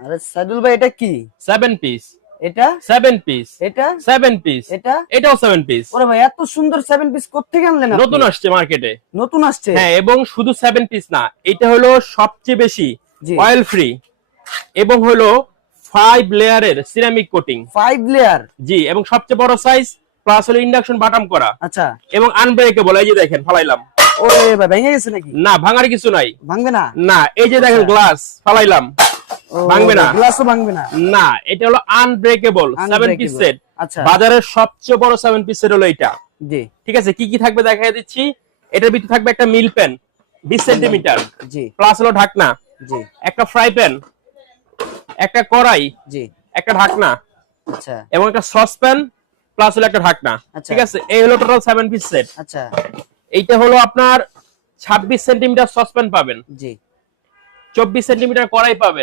আরে সাইদুল ভাই এটা কি? 7 পিস, এটা 7 পিস, এটা 7 পিস, এটাও 7 পিস। ওরে ভাই এত সুন্দর 7 পিস কোত্থেকে আনলেন আপনি? নতুন আসছে মার্কেটে। নতুন আসছে? হ্যাঁ, এবং শুধু 7 পিস না, এটা হলো সবচেয়ে বেশি জি। অয়েল ফ্রি এবং হলো 5 লেয়ারের সিরামিক কোটিং। 5 লেয়ার? জি, এবং সবচেয়ে বড় সাইজ, প্লাস হলো ইন্ডাকশন বাটাম করা। আচ্ছা। এবং আনব্রেকেবল, এই যে দেখেন ফালাইলাম। ওরে ভাই ভেঙে গেছে নাকি? না, ভাঙার কিছু নাই। ভাঙবে না? না, এই যে দেখেন গ্লাস ফালাইলাম, ভাঙবে না। গ্লাসও ভাঙবে না? না, এটা হলো আনব্রেকেবল 7 পিস সেট। আচ্ছা। বাজারের সবচেয়ে বড় 7 পিস সেট হলো এটা। জি। ঠিক আছে, কি কি থাকবে দেখাই দিচ্ছি। এটার ভিতরে থাকবে একটা মিল প্যান 20 সেন্টিমিটার, জি। প্লাস হলো ঢাকনা, জি। একটা ফ্রাই প্যান, একটা কড়াই, জি। একটা ঢাকনা, আচ্ছা। এবং একটা সসপ্যান, প্লাস হলো একটা ঢাকনা। আচ্ছা। ঠিক আছে, এই হলো টোটাল 7 পিস সেট। আচ্ছা। এইটা হলো আপনার 26 সেন্টিমিটার সসপ্যান পাবেন, জি। 24 সেন্টিমিটার কড়াই পাবেন।